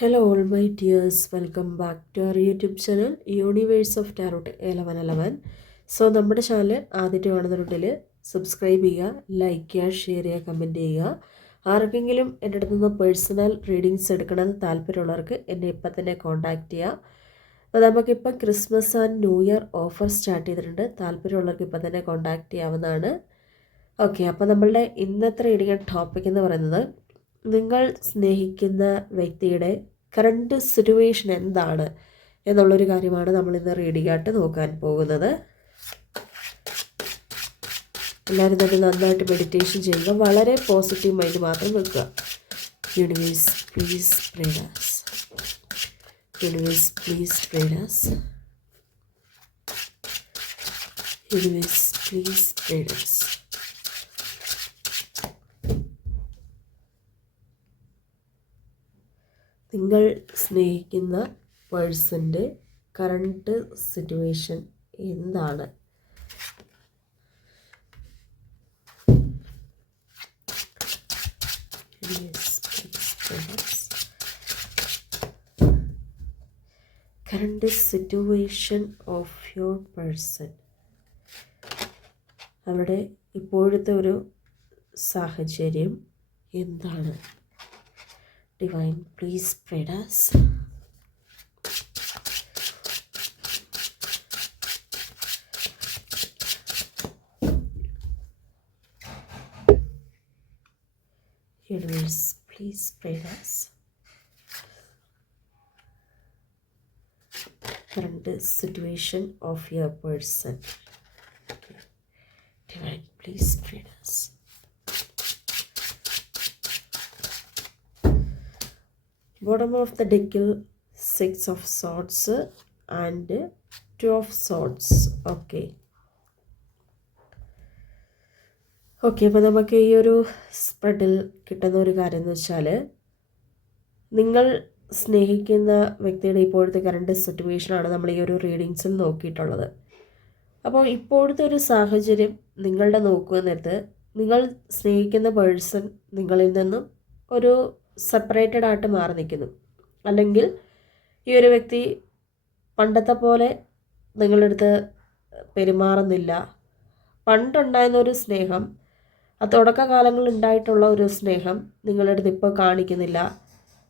Hello all my dears welcome back to our YouTube channel universe of tarot eleven eleven so നമ്മുടെ channel ആദ്യമായിട്ട് കാണുന്നുണ്ടെങ്കിൽ subscribe ചെയ്യുക like ചെയ്യുക share ചെയ്യുക comment ചെയ്യുക. ആർക്കെങ്കിലും എന്റെ അടുത്ത് നിന്ന് പേഴ്സണൽ റീഡിങ്സ് എടുക്കണമെന്ന് താല്പര്യമുള്ളവർക്ക് എന്നെ ഇപ്പം തന്നെ കോൺടാക്റ്റ് ചെയ്യുക. അപ്പോൾ നമുക്കിപ്പം Christmas and new year offer start ചെയ്തിട്ടുണ്ട്. താല്പര്യമുള്ളവർക്ക് ഇപ്പം തന്നെ കോൺടാക്റ്റ് ചെയ്യാവുന്നതാണ്. ഓക്കെ അപ്പോൾ നമ്മളുടെ ഇന്നത്തെ റീഡിങ് ടോപ്പിക് എന്ന് പറയുന്നത് നിങ്ങൾ സ്നേഹിക്കുന്ന വ്യക്തിയുടെ കറണ്ട് സിറ്റുവേഷൻ എന്താണ് എന്നുള്ളൊരു കാര്യമാണ് നമ്മൾ ഇന്ന് റീഡിംഗ് ആയിട്ട് നോക്കാൻ പോകുന്നത്. എല്ലാവരും തന്നെ നന്നായിട്ട് മെഡിറ്റേഷൻ ചെയ്യുക. വളരെ പോസിറ്റീവ് മൈൻഡ് മാത്രം വെക്കുക. യൂണിവേഴ്സ് പ്ലീസ് പ്രേരാസ് യൂണിവേഴ്സ് പ്ലീസ് പ്രേരാസ് യൂണിവേഴ്സ് പ്ലീസ് പ്രേഡാസ് നിങ്ങൾ സ്നേഹിക്കുന്ന പേഴ്സന്റെ കറണ്ട് സിറ്റുവേഷൻ എന്താണ്? Current situation of your person അവരുടെ ഇപ്പോഴത്തെ ഒരു സാഹചര്യം എന്താണ്? Divine, please spread us. Universe, please spread us. Current situation of your person. Divine, please spread us. Bottom of the ഡെക്കിൽ six of swords and two of swords okay okay അപ്പോൾ നമുക്ക് ഈ ഒരു സ്പ്രെഡിൽ കിട്ടുന്ന ഒരു കാര്യം എന്ന് വെച്ചാൽ നിങ്ങൾ സ്നേഹിക്കുന്ന വ്യക്തിയുടെ ഇപ്പോഴത്തെ കറണ്ട് സിറ്റുവേഷനാണ് നമ്മൾ ഈ ഒരു റീഡിങ്സിൽ നോക്കിയിട്ടുള്ളത്. അപ്പോൾ ഇപ്പോഴത്തെ ഒരു സാഹചര്യം നിങ്ങളുടെ നോക്കുക നേരത്ത് നിങ്ങൾ സ്നേഹിക്കുന്ന പേഴ്സൺ നിങ്ങളിൽ നിന്നും ഒരു സെപ്പറേറ്റഡ് ആയിട്ട് മാറി നിൽക്കുന്നു. അല്ലെങ്കിൽ ഈ ഒരു വ്യക്തി പണ്ടത്തെ പോലെ നിങ്ങളുടെ അടുത്ത് പെരുമാറുന്നില്ല. പണ്ടുണ്ടായിരുന്ന ഒരു സ്നേഹം ആ തുടക്കകാലങ്ങളിൽ ഉണ്ടായിട്ടുള്ള ഒരു സ്നേഹം നിങ്ങളുടെ അടുത്ത് ഇപ്പോൾ കാണിക്കുന്നില്ല.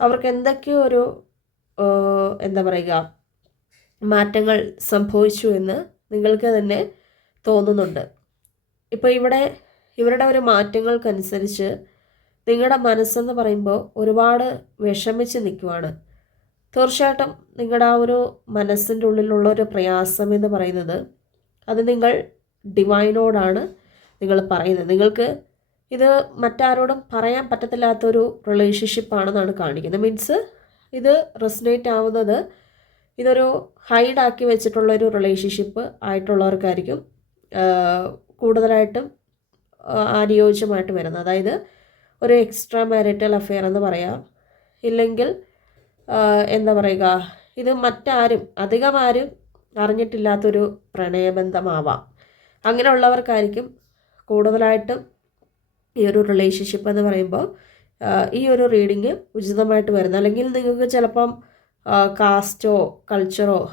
അവർക്ക് എന്തൊക്കെയോ ഒരു എന്താ പറയുക മാറ്റങ്ങൾ സംഭവിച്ചു എന്ന് നിങ്ങൾക്ക് തന്നെ തോന്നുന്നുണ്ട്. ഇപ്പോൾ ഇവിടെ ഇവരുടെ ഒരു മാറ്റങ്ങൾക്കനുസരിച്ച് നിങ്ങളുടെ മനസ്സെന്ന് പറയുമ്പോൾ ഒരുപാട് വിഷമിച്ച് നിൽക്കുവാണ്. തീർച്ചയായിട്ടും നിങ്ങളുടെ ആ ഒരു മനസ്സിന്റെ ഉള്ളിലുള്ള ഒരു പ്രയാസം എന്ന് പറയുന്നത് അത് നിങ്ങൾ ഡിവൈനോടാണ് നിങ്ങൾ പറയുന്നത്. നിങ്ങൾക്ക് ഇത് മറ്റാരോടും പറയാൻ പറ്റത്തില്ലാത്തൊരു റിലേഷൻഷിപ്പാണെന്നാണ് കാണിക്കുന്നത്. മീൻസ് ഇത് റെസിനേറ്റ് ആവുന്നത് ഇതൊരു ഹൈഡാക്കി വെച്ചിട്ടുള്ള ഒരു റിലേഷൻഷിപ്പ് ആയിട്ടുള്ളവർക്കായിരിക്കും കൂടുതലായിട്ടും അനുയോജ്യമായിട്ട് വരുന്നത്. അതായത് ഒരു എക്സ്ട്രാ മാരിറ്റൽ അഫെയർ എന്ന് പറയാം. ഇല്ലെങ്കിൽ എന്താ പറയുക ഇത് മറ്റാരും അധികം ആരും അറിഞ്ഞിട്ടില്ലാത്തൊരു പ്രണയബന്ധമാവാം. അങ്ങനെയുള്ളവർക്കായിരിക്കും കൂടുതലായിട്ടും ഈ ഒരു റിലേഷൻഷിപ്പ് എന്ന് പറയുമ്പോൾ ഈ ഒരു റീഡിങ് ഉചിതമായിട്ട് വരുന്നത്. അല്ലെങ്കിൽ നിങ്ങൾക്ക് ചിലപ്പം കാസ്റ്റോ കൾച്ചറോ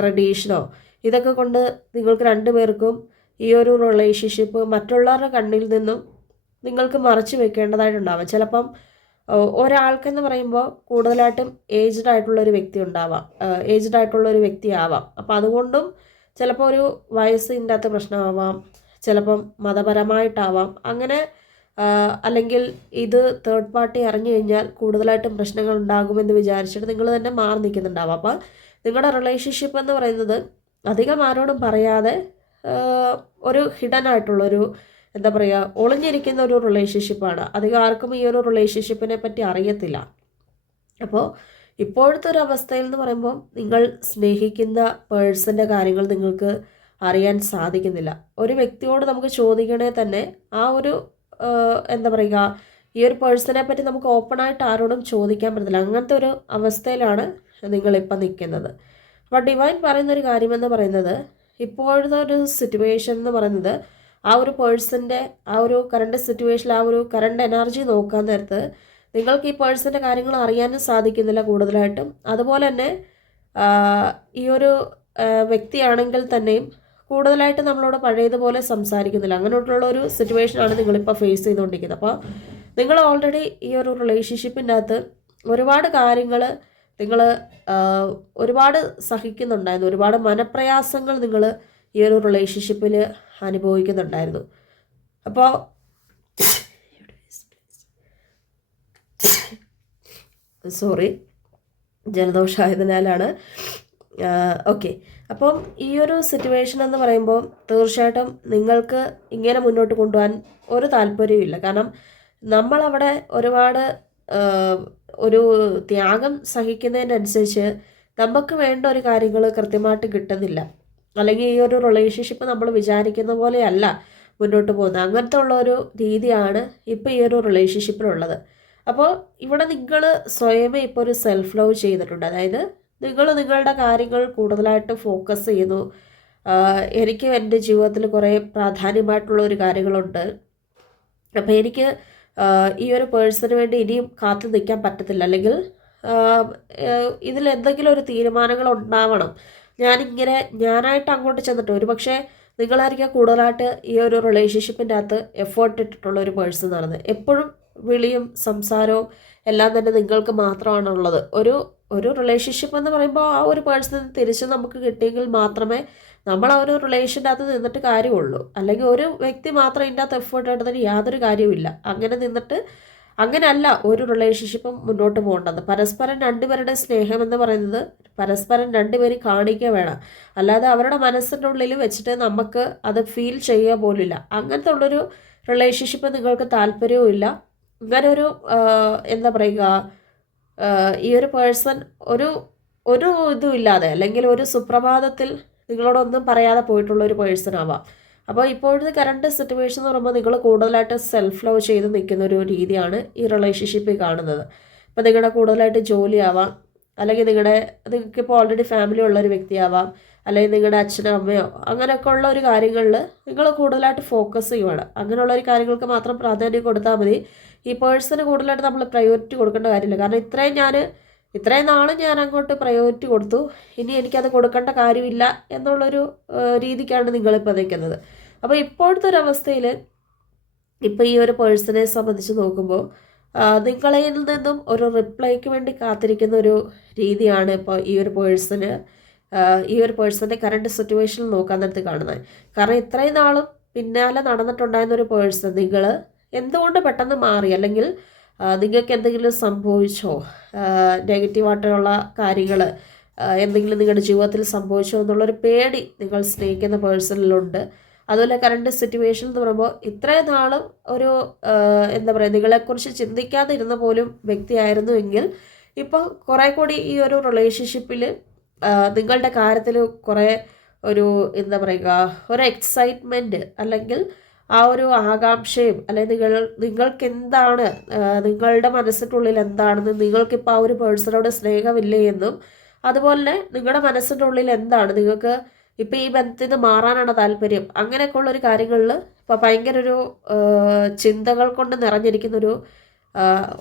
ട്രഡീഷനോ ഇതൊക്കെ കൊണ്ട് നിങ്ങൾക്ക് രണ്ടുപേർക്കും ഈ ഒരു റിലേഷൻഷിപ്പ് മറ്റുള്ളവരുടെ കണ്ണിൽ നിന്നും നിങ്ങൾക്ക് മറച്ചു വെക്കേണ്ടതായിട്ടുണ്ടാവാം. ചിലപ്പം ഒരാൾക്കെന്ന് പറയുമ്പോൾ കൂടുതലായിട്ടും ഏജ്ഡ് ആയിട്ടുള്ള ഒരു വ്യക്തി ഉണ്ടാവാം. ഏജ്ഡ് ആയിട്ടുള്ള ഒരു വ്യക്തി ആവാം. അപ്പോൾ അതുകൊണ്ടും ചിലപ്പോൾ ഒരു വയസ്സ് അകത്ത് പ്രശ്നമാവാം. ചിലപ്പം മതപരമായിട്ടാവാം. അങ്ങനെ അല്ലെങ്കിൽ ഇത് തേർഡ് പാർട്ടി അറിഞ്ഞു കഴിഞ്ഞാൽ കൂടുതലായിട്ടും പ്രശ്നങ്ങൾ ഉണ്ടാകുമെന്ന് വിചാരിച്ചിട്ട് നിങ്ങൾ തന്നെ മാറി നിൽക്കുന്നുണ്ടാവാം. അപ്പോൾ നിങ്ങളുടെ റിലേഷൻഷിപ്പ് എന്ന് പറയുന്നത് അധികം ആരോടും പറയാതെ ഒരു ഹിഡൻ ആയിട്ടുള്ളൊരു എന്താ പറയുക ഒളിഞ്ഞിരിക്കുന്ന ഒരു റിലേഷൻഷിപ്പാണ് അധികം ആർക്കും ഈ ഒരു റിലേഷൻഷിപ്പിനെ പറ്റി അറിയത്തില്ല. അപ്പോൾ ഇപ്പോഴത്തെ ഒരു അവസ്ഥയിൽ എന്ന് പറയുമ്പോൾ നിങ്ങൾ സ്നേഹിക്കുന്ന പേഴ്സന്റെ കാര്യങ്ങൾ നിങ്ങൾക്ക് അറിയാൻ സാധിക്കുന്നില്ല. ഒരു വ്യക്തിയോട് നമുക്ക് ചോദിക്കണേ തന്നെ ആ ഒരു എന്താ പറയുക ഈ ഒരു പേഴ്സണെ പറ്റി നമുക്ക് ഓപ്പണായിട്ട് ആരോടും ചോദിക്കാൻ പറ്റത്തില്ല. അങ്ങനത്തെ ഒരു അവസ്ഥയിലാണ് നിങ്ങളിപ്പം നിൽക്കുന്നത്. അപ്പോൾ ഡിവൈൻ പറയുന്നൊരു കാര്യമെന്ന് പറയുന്നത് ഇപ്പോഴത്തെ ഒരു സിറ്റുവേഷൻ എന്ന് പറയുന്നത് ആ ഒരു പേഴ്സന്റെ ആ ഒരു കറണ്ട് സിറ്റുവേഷൻ ആ ഒരു കറണ്ട് എനർജി നോക്കാൻ നേരത്ത് നിങ്ങൾക്ക് ഈ പേഴ്സന്റെ കാര്യങ്ങൾ അറിയാനും സാധിക്കുന്നില്ല കൂടുതലായിട്ടും. അതുപോലെ തന്നെ ഈ ഒരു വ്യക്തിയാണെങ്കിൽ തന്നെയും കൂടുതലായിട്ട് നമ്മളോട് പഴയതുപോലെ സംസാരിക്കുന്നില്ല. അങ്ങനെയുള്ള ഒരു സിറ്റുവേഷനാണ് നിങ്ങളിപ്പോൾ ഫേസ് ചെയ്തുകൊണ്ടിരിക്കുന്നത്. അപ്പോൾ നിങ്ങൾ ഓൾറെഡി ഈ ഒരു റിലേഷൻഷിപ്പിന്റെ അകത്ത് ഒരുപാട് കാര്യങ്ങൾ നിങ്ങൾ ഒരുപാട് സഹിക്കുന്നുണ്ടായിരുന്നു. ഒരുപാട് മനപ്രയാസങ്ങൾ നിങ്ങൾ ഈ ഒരു റിലേഷൻഷിപ്പിൽ അനുഭവിക്കുന്നുണ്ടായിരുന്നു. അപ്പോൾ സോറി ജലദോഷമായതിനാലാണ് ഓക്കെ. അപ്പം ഈ ഒരു സിറ്റുവേഷൻ എന്ന് പറയുമ്പോൾ തീർച്ചയായിട്ടും നിങ്ങൾക്ക് ഇങ്ങനെ മുന്നോട്ട് കൊണ്ടുപോകാൻ ഒരു താല്പര്യവും കാരണം നമ്മളവിടെ ഒരുപാട് ഒരു ത്യാഗം സഹിക്കുന്നതിനനുസരിച്ച് നമുക്ക് വേണ്ട ഒരു കാര്യങ്ങൾ കൃത്യമായിട്ട് കിട്ടുന്നില്ല. അല്ലെങ്കിൽ ഈ ഒരു റിലേഷൻഷിപ്പ് നമ്മൾ വിചാരിക്കുന്ന പോലെയല്ല മുന്നോട്ട് പോകുന്നത്. അങ്ങനത്തെ ഉള്ള ഒരു രീതിയാണ് ഇപ്പോൾ ഈ ഒരു റിലേഷൻഷിപ്പിലുള്ളത് അപ്പോൾ ഇവിടെ നിങ്ങൾ സ്വയമേ ഇപ്പോൾ ഒരു സെൽഫ് ലവ് ചെയ്തിട്ടുണ്ട്. അതായത് നിങ്ങൾ നിങ്ങളുടെ കാര്യങ്ങൾ കൂടുതലായിട്ട് ഫോക്കസ് ചെയ്യുന്നു. എനിക്ക് എന്റെ ജീവിതത്തിൽ കുറേ പ്രാധാന്യമായിട്ടുള്ള ഒരു കാര്യങ്ങളുണ്ട്. അപ്പോൾ എനിക്ക് ഈ ഒരു പേഴ്സണിന് വേണ്ടി ഇനിയും കാത്തു നിൽക്കാൻ പറ്റത്തില്ല. അല്ലെങ്കിൽ ഇതിൽ എന്തെങ്കിലും ഒരു തീരുമാനങ്ങൾ ഉണ്ടാവണം. ഞാനിങ്ങനെ ഞാനായിട്ട് അങ്ങോട്ട് ചെന്നിട്ട് ഒരു പക്ഷേ നിങ്ങളായിരിക്കാം കൂടുതലായിട്ട് ഈ ഒരു റിലേഷൻഷിപ്പിന്റെ അകത്ത് എഫേർട്ട് ഇട്ടിട്ടുള്ള ഒരു പേഴ്സൺ ആണെന്ന്. എപ്പോഴും വിളിയും സംസാരവും എല്ലാം തന്നെ നിങ്ങൾക്ക് മാത്രമാണുള്ളത് ഒരു ഒരു റിലേഷൻഷിപ്പ് എന്ന് പറയുമ്പോൾ ആ ഒരു പേഴ്സൺ തിരിച്ച് നമുക്ക് കിട്ടിയെങ്കിൽ മാത്രമേ നമ്മൾ ആ ഒരു റിലേഷന്റെ അകത്ത് നിന്നിട്ട് കാര്യമുള്ളൂ. അല്ലെങ്കിൽ ഒരു വ്യക്തി മാത്രം ഇതിന്റെ അകത്ത് എഫേർട്ട് ഇട്ടതിന് യാതൊരു കാര്യവുമില്ല. അങ്ങനെ നിന്നിട്ട് അങ്ങനെയല്ല ഒരു റിലേഷൻഷിപ്പും മുന്നോട്ട് പോകേണ്ടത്. പരസ്പരം രണ്ടുപേരുടെ സ്നേഹം എന്ന് പറയുന്നത് പരസ്പരം രണ്ടുപേരും കാണിക്കുക വേണം. അല്ലാതെ അവരുടെ മനസ്സിന്റെ ഉള്ളിൽ വെച്ചിട്ട് നമുക്ക് അത് ഫീൽ ചെയ്യുക പോലില്ല അങ്ങനത്തെ ഉള്ളൊരു റിലേഷൻഷിപ്പ് നിങ്ങൾക്ക് താല്പര്യവും ഇല്ല. ഇങ്ങനെ ഒരു എന്താ പറയുക ഈ ഒരു പേഴ്സൺ ഒരു ഒരു ഇതും ഇല്ലാതെ അല്ലെങ്കിൽ ഒരു സുപ്രഭാതത്തിൽ നിങ്ങളോടൊന്നും പറയാതെ പോയിട്ടുള്ള ഒരു പേഴ്സൺ ആവാം. അപ്പോൾ ഇപ്പോഴത്തെ കറണ്ട് സിറ്റുവേഷൻ എന്ന് പറയുമ്പോൾ നിങ്ങൾ കൂടുതലായിട്ട് സെൽഫ് ലവ് ചെയ്ത് നിൽക്കുന്ന ഒരു രീതിയാണ് ഈ റിലേഷൻഷിപ്പിൽ കാണുന്നത്. ഇപ്പോൾ നിങ്ങളുടെ കൂടുതലായിട്ട് ജോലിയാവാം അല്ലെങ്കിൽ നിങ്ങളുടെ നിങ്ങൾക്ക് ഇപ്പോൾ ഓൾറെഡി ഫാമിലി ഉള്ള ഒരു വ്യക്തിയാവാം അല്ലെങ്കിൽ നിങ്ങളുടെ അച്ഛനോ അമ്മയോ അങ്ങനെയൊക്കെ ഉള്ള ഒരു കാര്യങ്ങളിൽ നിങ്ങൾ കൂടുതലായിട്ട് ഫോക്കസ് ചെയ്യുവാണ്. അങ്ങനെയുള്ള ഒരു കാര്യങ്ങൾക്ക് മാത്രം പ്രാധാന്യം കൊടുത്താൽ മതി. ഈ പേഴ്സണ് കൂടുതലായിട്ട് നമ്മൾ പ്രയോറിറ്റി കൊടുക്കേണ്ട കാര്യമില്ല. കാരണം ഇത്രയും ഞാൻ ഇത്രയും നാൾ ഞാൻ അങ്ങോട്ട് പ്രയോറിറ്റി കൊടുത്തു. ഇനി എനിക്കത് കൊടുക്കേണ്ട കാര്യമില്ല എന്നുള്ളൊരു രീതിക്കാണ് നിങ്ങളിപ്പോൾ നിൽക്കുന്നത്. അപ്പോൾ ഇപ്പോഴത്തെ ഒരു അവസ്ഥയിൽ ഇപ്പോൾ ഈ ഒരു പേഴ്സണെ സംബന്ധിച്ച് നോക്കുമ്പോൾ നിങ്ങളിൽ നിന്നും ഒരു റിപ്ലൈക്ക് വേണ്ടി കാത്തിരിക്കുന്ന ഒരു രീതിയാണ് ഇപ്പോൾ ഈ ഒരു പേഴ്സണ് ഈ ഒരു പേഴ്സന്റെ കറണ്ട് സിറ്റുവേഷൻ നോക്കാൻ നേരത്ത് കാണുന്നത്. കാരണം ഇത്രയും നാളും പിന്നാലെ നടന്നിട്ടുണ്ടായിരുന്ന ഒരു പേഴ്സൺ നിങ്ങൾ എന്തുകൊണ്ട് പെട്ടെന്ന് മാറി? അല്ലെങ്കിൽ നിങ്ങൾക്ക് എന്തെങ്കിലും സംഭവിച്ചോ? നെഗറ്റീവായിട്ടുള്ള കാര്യങ്ങൾ എന്തെങ്കിലും നിങ്ങളുടെ ജീവിതത്തിൽ സംഭവിച്ചോ എന്നുള്ളൊരു പേടി നിങ്ങൾ സ്നേഹിക്കുന്ന പേഴ്സണിലുണ്ട്. അതുപോലെ കറണ്ട് സിറ്റുവേഷൻ എന്ന് പറയുമ്പോൾ ഇത്രയും നാളും ഒരു എന്താ പറയുക നിങ്ങളെക്കുറിച്ച് ചിന്തിക്കാതെ ഇരുന്ന പോലും വ്യക്തിയായിരുന്നു എങ്കിൽ ഇപ്പോൾ കുറേ കൂടി ഈ ഒരു റിലേഷൻഷിപ്പിൽ നിങ്ങളുടെ കാര്യത്തിൽ കുറേ ഒരു എന്താ പറയുക ഒരു എക്സൈറ്റ്മെന്റ് അല്ലെങ്കിൽ ആ ഒരു ആകാംക്ഷയും അല്ലെങ്കിൽ നിങ്ങൾ നിങ്ങൾക്ക് എന്താണ് നിങ്ങളുടെ മനസ്സിനുള്ളിൽ എന്താണെന്ന് നിങ്ങൾക്കിപ്പോൾ ആ ഒരു പേഴ്സണോട് സ്നേഹമില്ലേ എന്നും അതുപോലെ നിങ്ങളുടെ മനസ്സിന്റെ ഉള്ളിൽ എന്താണ് നിങ്ങൾക്ക് ഇപ്പോൾ ഈ ബന്ധത്തിൽ നിന്ന് മാറാനാണ് താല്പര്യം അങ്ങനെയൊക്കെ ഉള്ളൊരു കാര്യങ്ങളിൽ ഇപ്പോൾ ഭയങ്കര ഒരു ചിന്തകൾ കൊണ്ട് നിറഞ്ഞിരിക്കുന്ന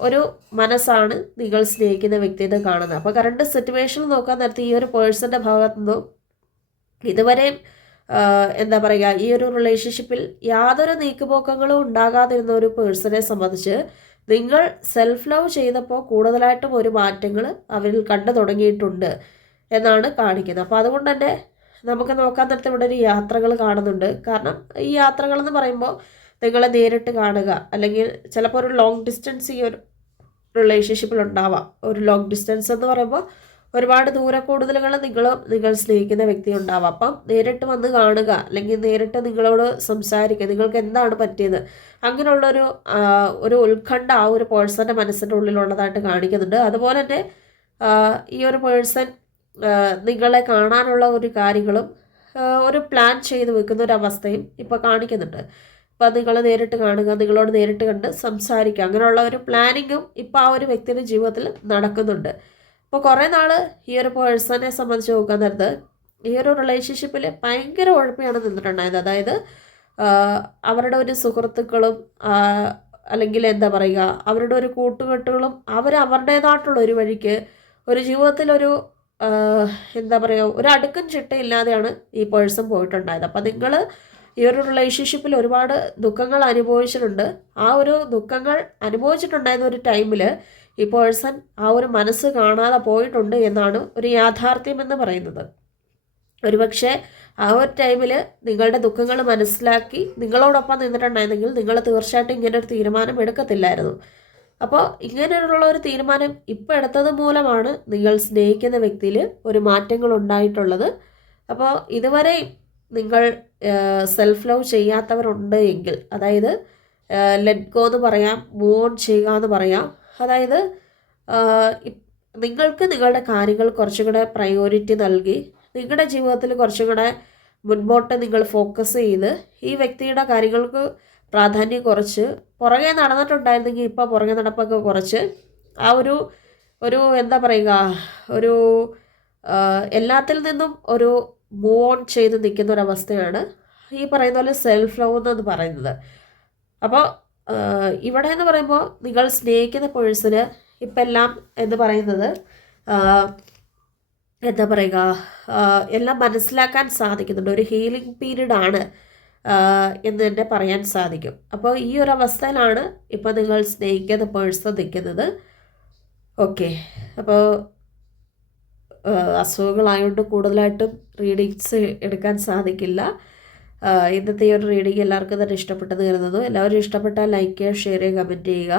ഒരു മനസ്സാണ് നിങ്ങൾ സ്നേഹിക്കുന്ന വ്യക്തിയെ കാണുന്നത്. അപ്പോൾ കറണ്ട് സിറ്റുവേഷൻ നോക്കാൻ നേരത്തെ ഈ ഒരു പേഴ്സന്റെ ഭാഗത്തുനിന്നും ഇതുവരെയും എന്താ പറയുക ഈ ഒരു റിലേഷൻഷിപ്പിൽ യാതൊരു നീക്കുപോക്കങ്ങളും ഉണ്ടാകാതിരുന്ന ഒരു പേഴ്സണെ സംബന്ധിച്ച് നിങ്ങൾ സെൽഫ് ലവ് ചെയ്തപ്പോൾ കൂടുതലായിട്ടും ഒരു മാറ്റങ്ങൾ അവരിൽ കണ്ടു തുടങ്ങിയിട്ടുണ്ട് എന്നാണ് കാണിക്കുന്നത്. അപ്പോൾ അതുകൊണ്ട് തന്നെ നമുക്ക് നോക്കാൻ നേരത്തെ ഇവിടെ ഒരു യാത്രകൾ കാണുന്നുണ്ട്. കാരണം ഈ യാത്രകൾ എന്ന് പറയുമ്പോൾ നിങ്ങളെ നേരിട്ട് കാണുക അല്ലെങ്കിൽ ചിലപ്പോൾ ഒരു ലോങ് ഡിസ്റ്റൻസ് ഈ ഒരു റിലേഷൻഷിപ്പിൽ ഉണ്ടാവാം. ഒരു ലോങ് ഡിസ്റ്റൻസ് എന്ന് പറയുമ്പോൾ ഒരുപാട് ദൂര കൂടുതലുകൾ നിങ്ങൾ നിങ്ങൾ സ്നേഹിക്കുന്ന വ്യക്തി ഉണ്ടാവാം അപ്പം നേരിട്ട് വന്ന് കാണുക അല്ലെങ്കിൽ നേരിട്ട് നിങ്ങളോട് സംസാരിക്കുക നിങ്ങൾക്ക് എന്താണ് പറ്റിയത്? അങ്ങനെയുള്ളൊരു ഒരു ഉത്കണ്ഠ ആ ഒരു പേഴ്സന്റെ മനസ്സിന്റെ ഉള്ളിലുള്ളതായിട്ട് കാണിക്കുന്നുണ്ട്. അതുപോലെ തന്നെ ഈ ഒരു പേഴ്സൺ നിങ്ങളെ കാണാനുള്ള ഒരു കാര്യങ്ങളും ഒരു പ്ലാൻ ചെയ്ത് വെക്കുന്ന ഒരു അവസ്ഥയും ഇപ്പോൾ കാണിക്കുന്നുണ്ട്. ഇപ്പം നിങ്ങൾ നേരിട്ട് കാണുക നിങ്ങളോട് നേരിട്ട് കണ്ട് സംസാരിക്കുക അങ്ങനെയുള്ള ഒരു പ്ലാനിങ്ങും ഇപ്പോൾ ആ ഒരു വ്യക്തിയുടെ ജീവിതത്തിൽ നടക്കുന്നുണ്ട്. അപ്പോൾ കുറേ നാൾ ഈ ഒരു പേഴ്സണെ സംബന്ധിച്ച് നോക്കാൻ നേരത്ത് ഈ ഒരു റിലേഷൻഷിപ്പിൽ ഭയങ്കര ഉഴപ്പിയാണ് നിന്നിട്ടുണ്ടായത്. അതായത് അവരുടെ ഒരു സുഹൃത്തുക്കളും അല്ലെങ്കിൽ എന്താ പറയുക അവരുടെ ഒരു കൂട്ടുകെട്ടുകളും അവർ അവരുടേതായിട്ടുള്ള ഒരു വഴിക്ക് ഒരു ജീവിതത്തിലൊരു എന്താ പറയുക ഒരു അടുക്കും ചിട്ടയില്ലാതെയാണ് ഈ പേഴ്സൺ പോയിട്ടുണ്ടായത്. അപ്പം നിങ്ങൾ ഈ ഒരു റിലേഷൻഷിപ്പിൽ ഒരുപാട് ദുഃഖങ്ങൾ അനുഭവിച്ചിട്ടുണ്ട്. ആ ഒരു ദുഃഖങ്ങൾ അനുഭവിച്ചിട്ടുണ്ടായിരുന്ന ഒരു ടൈമിൽ ഈ പേഴ്സൺ ആ ഒരു മനസ്സ് കാണാതെ പോയിട്ടുണ്ട് എന്നാണ് ഒരു യാഥാർത്ഥ്യം എന്ന് പറയുന്നത്. ഒരുപക്ഷെ ആ ഒരു ടൈമിൽ നിങ്ങളുടെ ദുഃഖങ്ങൾ മനസ്സിലാക്കി നിങ്ങളോടൊപ്പം നിന്നിട്ടുണ്ടായിരുന്നെങ്കിൽ നിങ്ങൾ തീർച്ചയായിട്ടും ഇങ്ങനെ ഒരു തീരുമാനം എടുക്കത്തില്ലായിരുന്നു. അപ്പോൾ ഇങ്ങനെയുള്ള ഒരു തീരുമാനം ഇപ്പോൾ എടുത്തത് മൂലമാണ് നിങ്ങൾ സ്നേഹിക്കുന്ന വ്യക്തിയിൽ ഒരു മാറ്റങ്ങൾ ഉണ്ടായിട്ടുള്ളത്. അപ്പോൾ ഇതുവരെ നിങ്ങൾ സെൽഫ് ലവ് ചെയ്യാത്തവരുണ്ട് എങ്കിൽ അതായത് ലെറ്റ് ഗോ എന്ന് പറയാം മൂവ് ഓൺ ചെയ്യുക എന്ന് പറയാം അതായത് നിങ്ങൾക്ക് നിങ്ങളുടെ കാര്യങ്ങൾ കുറച്ചും കൂടെ പ്രയോറിറ്റി നൽകി നിങ്ങളുടെ ജീവിതത്തിൽ കുറച്ചും കൂടെ മുൻപോട്ട് നിങ്ങൾ ഫോക്കസ് ചെയ്ത് ഈ വ്യക്തിയുടെ കാര്യങ്ങൾക്ക് പ്രാധാന്യം കുറച്ച് പുറകെ നടന്നിട്ടുണ്ടായിരുന്നെങ്കിൽ ഇപ്പോൾ പുറകെ നടപ്പൊക്കെ കുറച്ച് ആ ഒരു ഒരു എന്താ പറയുക ഒരു എല്ലാത്തിൽ നിന്നും ഒരു മൂവ് ഓൺ ചെയ്ത് നിൽക്കുന്ന ഒരവസ്ഥയാണ് ഈ പറയുന്ന പോലെ സെൽഫ് ലവ് എന്ന് പറയുന്നത്. അപ്പോൾ ഇവിടെ എന്ന് പറയുമ്പോൾ നിങ്ങൾ സ്നേഹിക്കുന്ന പേഴ്സന് ഇപ്പം എല്ലാം എന്ന് പറയുന്നത് എന്താ പറയുക എല്ലാം മനസ്സിലാക്കാൻ സാധിക്കുന്നുണ്ട്. ഒരു ഹീലിംഗ് പീരീഡ് ആണ് എന്ന് തന്നെ പറയാൻ സാധിക്കും. അപ്പോൾ ഈ ഒരു അവസ്ഥയിലാണ് ഇപ്പോൾ നിങ്ങൾ സ്നേഹിക്കുന്ന പേഴ്സൺ നിൽക്കുന്നത്. ഓക്കെ. അപ്പോൾ അസുഖങ്ങളായതുകൊണ്ട് കൂടുതലായിട്ടും റീഡിങ്സ് എടുക്കാൻ സാധിക്കില്ല. ഇന്നത്തെ ഈ ഒരു റീഡിങ് എല്ലാവർക്കും തന്നെ ഇഷ്ടപ്പെട്ടെന്ന് കരുതുന്നു. എല്ലാവരും ഇഷ്ടപ്പെട്ടാൽ ലൈക്ക് ചെയ്യുക ഷെയർ ചെയ്യുക കമന്റ് ചെയ്യുക.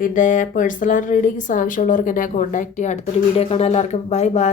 പിന്നെ പേഴ്സണൽ റീഡിങ്സ് ആവശ്യമുള്ളവർക്ക് എന്നെ കോൺടാക്റ്റ് ചെയ്യുക. അടുത്തൊരു വീഡിയോ കാണാൻ എല്ലാവർക്കും ബൈ ബൈ